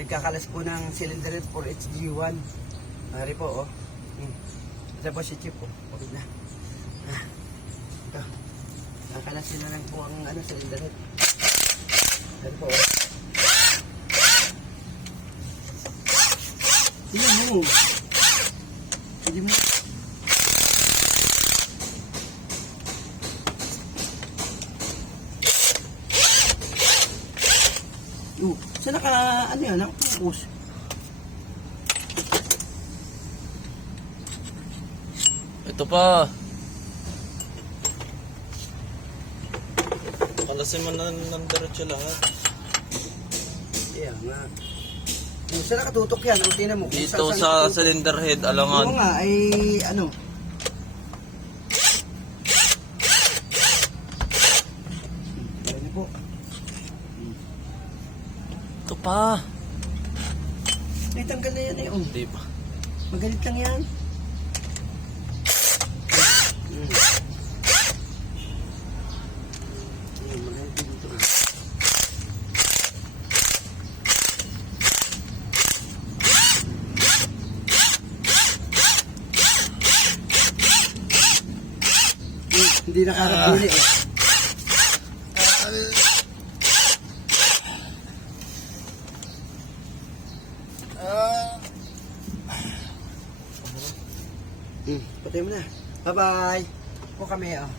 Nagkakalas po ng cylinder head for HG1. Mari po, oh. Ito po si Chip, oh. Okay na. Ito. Nakakalas na lang po ang cylinder head. Ito po, oh. Sige mo. Sige mo. Saan yan? Nakapukos. Ito pa. Kalasin mo na ng diretso lahat. Yeah, nga. Saan nakatutok yan? Ang tingnan mo. Dito sa cylinder head, alangan. Oo nga, ay ano. Ayan po. Ito pa. Ay, tanggal na yan eh. Oh. Di pa. Magalit lang yan. Magalit din ito. Hindi nakarabili eh. Patay mo na. Bye-bye. Po kami, oh.